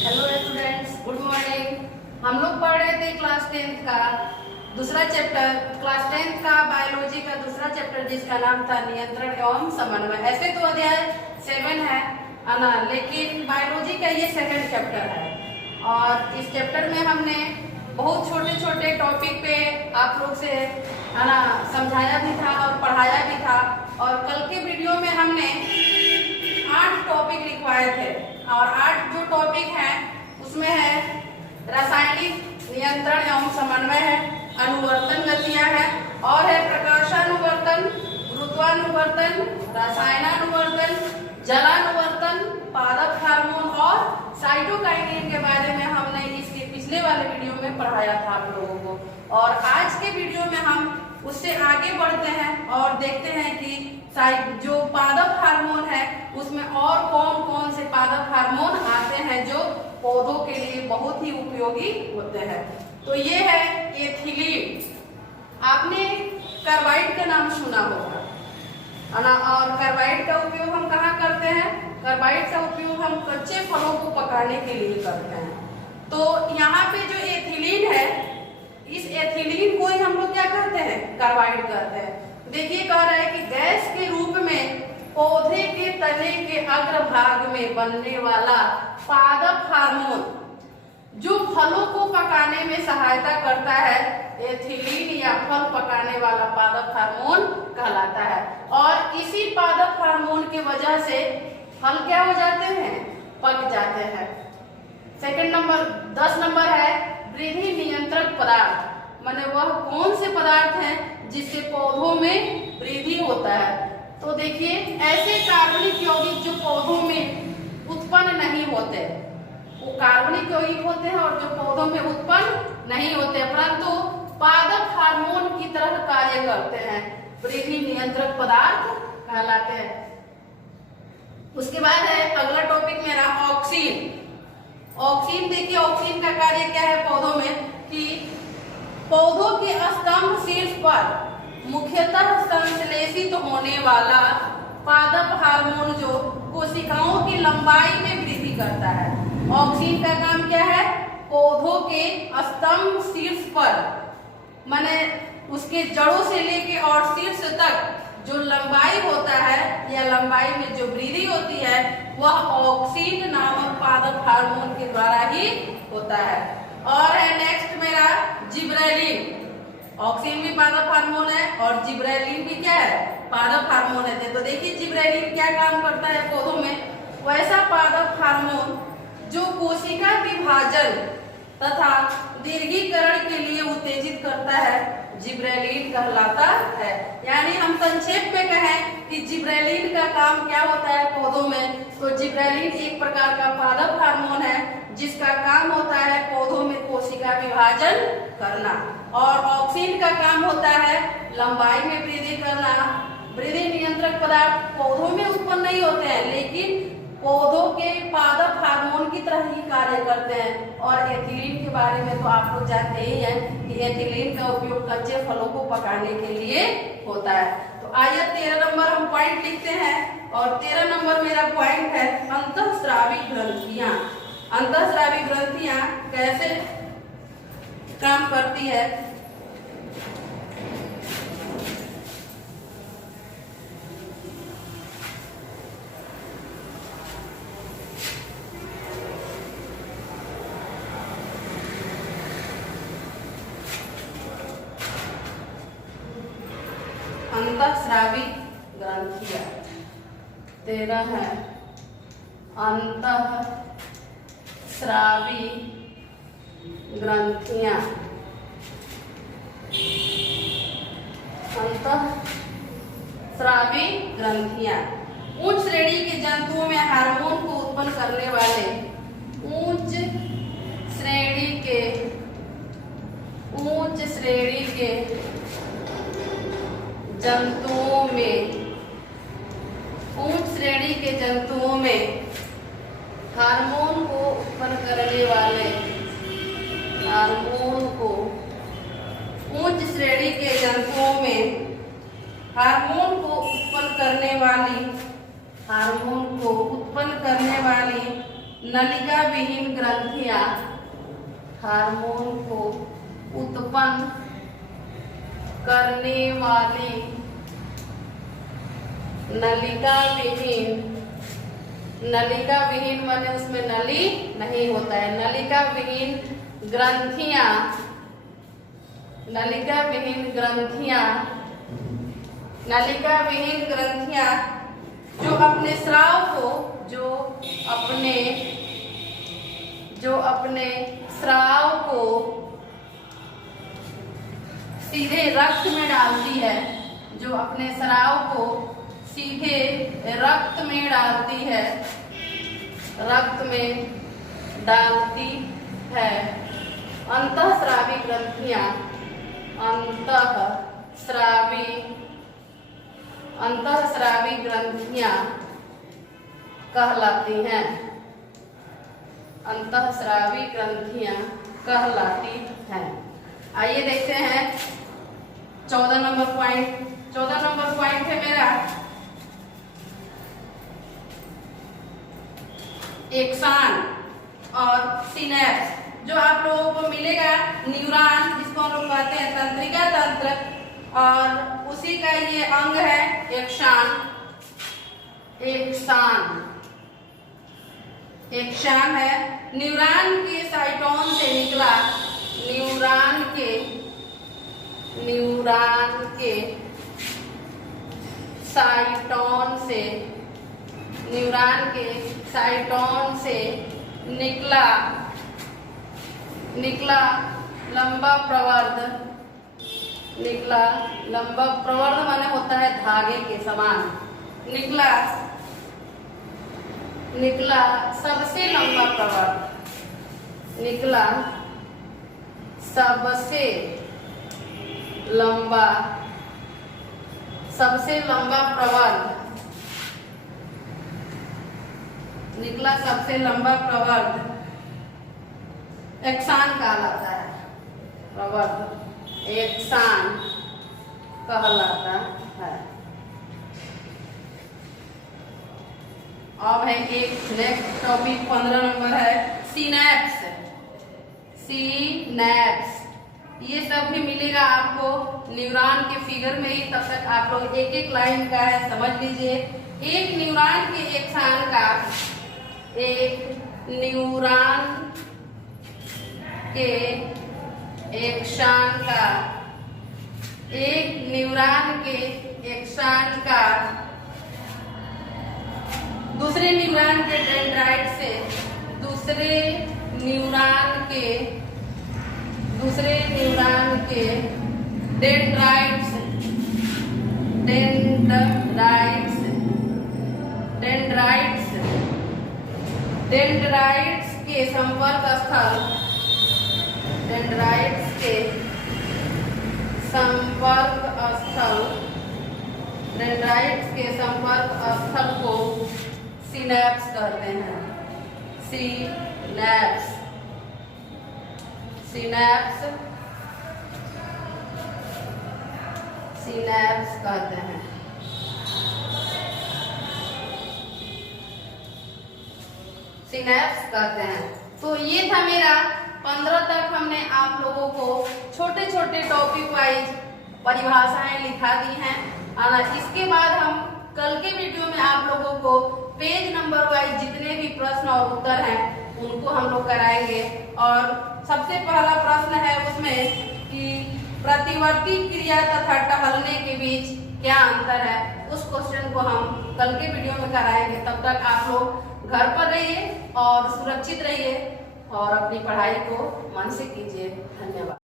Hello students, good morning. हम लोग पढ़ रहे थे क्लास 10th का दूसरा चैप्टर, क्लास 10th का बायोलॉजी का दूसरा चैप्टर जिसका नाम था नियंत्रण एवं समन्वय। ऐसे तो अध्याय 7 है ना, लेकिन बायोलॉजी का ये सेकंड चैप्टर है और इस चैप्टर में हमने बहुत छोटे छोटे टॉपिक पे आप लोग से है ना समझाया भी था और पढ़ाया भी था। और कल के वीडियो में हमने 8 टॉपिक लिखवाए थे और 8 जो टॉपिक हैं उसमें है रासायनिक नियंत्रण एवं समन्वय है, अनुवर्तन गतियां हैं और है प्रकाशानुवर्तन, गुरुत्वानुवर्तन, रसायनानुवर्तन, जलानुवर्तन, पादप हार्मोन और साइटोकाइनिन के बारे में हमने इसके पिछले वाले वीडियो में पढ़ाया था आप लोगों को। और आज के वीडियो में हम उससे आगे बढ़ते हैं और देखते हैं कि जो पादप हार्मोन है उसमें और कौन कौन से पादप हार्मोन आते हैं जो पौधों के लिए बहुत ही उपयोगी होते हैं। तो ये है एथिलीन। आपने कार्बाइड का नाम सुना होगा है ना, और कार्बाइड का उपयोग हम कहाँ करते हैं? कार्बाइड का उपयोग हम कच्चे फलों को पकाने के लिए करते हैं। तो यहाँ पे जो एथिलीन है, इस एथिलीन को ही हम लोग क्या कहते हैं? कार्बाइड कहते हैं। देखिए कह रहा है कि गैस के रूप में पौधे के तने के अग्रभाग में बनने वाला पादप हार्मोन जो फलों को पकाने में सहायता करता है, एथिलीन या फल पकाने वाला पादप हार्मोन कहलाता है। और इसी पादप हार्मोन की वजह से फल क्या हो जाते हैं? पक जाते हैं। सेकंड नंबर 10 नंबर है वृद्धि नियंत्रक पदार्थ। माने वह कौन से पदार्थ हैं जिससे पौधों में वृद्धि होता है? तो देखिए ऐसे कार्बनिक यौगिक जो पौधों में उत्पन्न नहीं होते, वो कार्बनिक यौगिक होते हैं और जो पौधों में उत्पन्न नहीं होते परंतु पादप हार्मोन की तरह कार्य करते हैं, वृद्धि नियंत्रक पदार्थ कहलाते हैं। उसके बाद है अगला टॉपिक मेरा ऑक्सीन। ऑक्सीन देखिए ऑक्सीन का कार्य क्या है पौधों में कि पौधों के स्तंभ शीर्ष पर मुख्यतः संश्लेषित होने वाला पादप हार्मोन जो कोशिकाओं की लंबाई में वृद्धि करता है। ऑक्सीन का काम क्या है? पौधों के स्तंभ शीर्ष पर माने उसके जड़ों से लेके और शीर्ष तक जो लंबाई होता है या लंबाई में जो वृद्धि होती है वह ऑक्सीन नामक पादप हार्मोन के द्वारा ही होता है। और है नेक्स्ट मेरा जिब्रेलिन। ऑक्सीन भी पादप हार्मोन है और जिब्रेलिन भी क्या है? पादप हार्मोन है। तो देखिए जिब्रेलिन क्या काम करता है पौधों में? वैसा पादप हार्मोन जो कोशिका विभाजन तथा दीर्घीकरण के लिए उत्तेजित करता है, जिब्रेलिन कहलाता है। यानी हम संक्षेप में कहें कि जिब्रेलिन का काम क्या होता है पौधों में? तो जिब्रेलिन एक प्रकार का पादप हार्मोन है जिसका काम होता है पौधों में कोशिका विभाजन करना। और ऑक्सीन का काम होता है लंबाई में वृद्धि करना। वृद्धि नियंत्रक पदार्थ पौधों में उत्पन्न नहीं होते हैं लेकिन पौधों के पादप हार्मोन की तरह ही कार्य करते हैं। और एथिलीन के बारे में तो आप लोग जानते ही हैं कि एथिलीन का उपयोग कच्चे फलों को पकाने के लिए होता है। तो आइए 13 नंबर हम पॉइंट लिखते हैं और 13 नंबर मेरा पॉइंट है अंतःस्रावी ग्रंथियां। अंतःस्रावी ग्रंथियां कैसे काम करती है? अंतःस्रावी ग्रंथियां 13 है अंतःस्रावी ग्रंथियां। अंतःस्रावी ग्रंथियां उच्च श्रेणी के जंतुओं में हार्मोन को उत्पन्न करने वाले उच्च श्रेणी के जंतुओं में हार्मोन को उत्पन्न करने वाले उच्च श्रेणी के जंतुओं में हार्मोन को उत्पन्न करने वाली नलिका विहीन ग्रंथियां हार्मोन को उत्पन्न करने वाली नलिका विहीन माने उसमें नली नहीं होता है, नलिका विहीन ग्रंथियां जो अपने स्राव को सीधे रक्त में डालती है, जो अपने स्राव को सीधे रक्त में डालती है। अंतःस्रावी ग्रंथियां कहलाती हैं। अंतःस्रावी ग्रंथियां कहलाती हैं। आइए देखते हैं 14 नंबर पॉइंट है मेरा एक्सान और सिनेप्स। जो आप लोगों को मिलेगा न्यूरॉन, जिसको हम लोग कहते हैं तंत्रिका तंत्र, और उसी का ये अंग है एक्सान है। न्यूरॉन के साइटोन से निकला, न्यूरॉन के साइटोन से निकला लंबा प्रवर्ध माने होता है धागे के समान। निकला सबसे लंबा प्रवर्ध एक्सान कहलाता है। प्रवर्ध एक्सान कहलाता है। अब है एक नेक्स्ट टॉपिक 15 नंबर है सिनेप्स। ये सब भी मिलेगा आपको न्यूरॉन के फिगर में ही। तब तक आप लोग एक एक लाइन का है समझ लीजिए। एक न्यूरॉन के एक्सान का दूसरे न्यूरॉन के डेंड्राइट्स के संपर्क स्थल को सिनेप्स कहते हैं। सिनेप्स कहते हैं। तो ये था मेरा 15 तक हमने आप लोगों को छोटे छोटे टॉपिक वाइज परिभाषाएं लिखा दी हैं। इसके बाद हम कल के वीडियो में आप लोगों को पेज नंबर वाइज जितने भी प्रश्न और उत्तर हैं उनको हम लोग कराएंगे। और सबसे पहला प्रश्न है उसमें कि प्रतिवर्ती क्रिया तथा टहलने के बीच क्या अंतर है, उस क्वेश्चन को हम कल के वीडियो में कराएंगे। तब तक आप लोग घर पर रहिए और सुरक्षित रहिए और अपनी पढ़ाई को मन से कीजिए। धन्यवाद।